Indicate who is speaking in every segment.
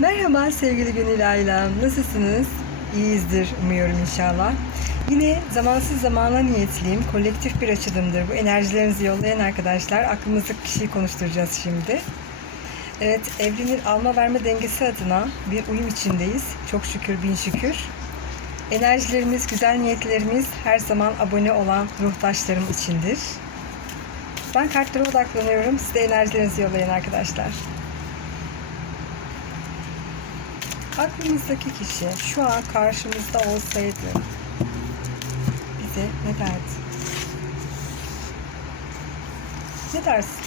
Speaker 1: Merhaba sevgili Gönül ailem. Nasılsınız? İyiyizdir umuyorum inşallah. Yine zamansız zamana niyetliyim. Kolektif bir açılımdır. Bu enerjilerinizi yollayan arkadaşlar. Aklımızdaki kişiyi konuşturacağız şimdi. Evet, evrenin alma verme dengesi adına bir uyum içindeyiz. Çok şükür, bin şükür. Enerjilerimiz, güzel niyetlerimiz her zaman abone olan ruhtaşlarım içindir. Ben kartlara odaklanıyorum. Siz de enerjilerinizi yollayın arkadaşlar. Aklımızdaki kişi şu an karşımızda olsaydı bize ne derdi? Ne dersin?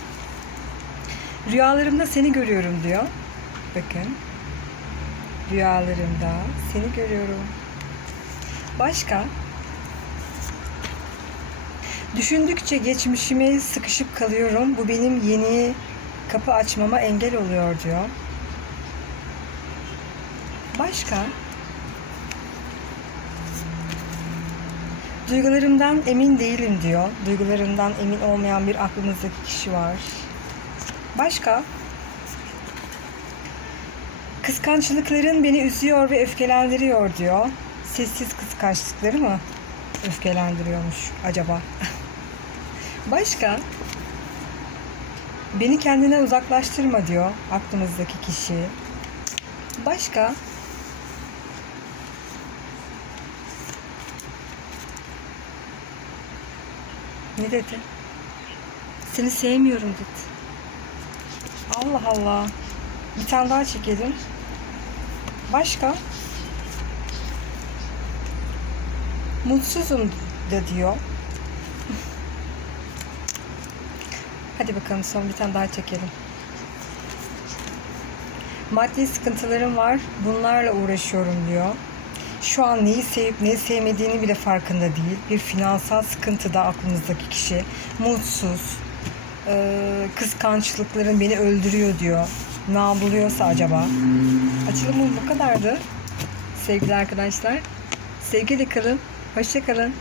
Speaker 1: Rüyalarımda seni görüyorum diyor. Bakın. Rüyalarımda seni görüyorum. Başka? Düşündükçe geçmişime sıkışıp kalıyorum. Bu benim yeni kapı açmama engel oluyor diyor. Başka? Duygularımdan emin değilim diyor. Duygularından emin olmayan bir aklınızdaki kişi var. Başka? Kıskançlıkların beni üzüyor ve öfkelendiriyor diyor. Sessiz kıskançlıkları mı öfkelendiriyormuş acaba? Başka? Beni kendinden uzaklaştırma diyor aklımızdaki kişi. Başka? Ne dedi? Seni sevmiyorum dedi. Allah Allah. Bir tane daha çekelim. Başka? Mutsuzum da diyor. Hadi bakalım son bir tane daha çekelim. Maddi sıkıntılarım var. Bunlarla uğraşıyorum diyor. Şu an neyi sevip neyi sevmediğini bile farkında değil. Bir finansal sıkıntıda aklımızdaki kişi. Mutsuz. Ee, kıskançlıkların beni öldürüyor diyor. Ne buluyorsa acaba? Açılımım bu kadardı. Sevgili arkadaşlar. Sevgiyle kalın. Hoşça kalın.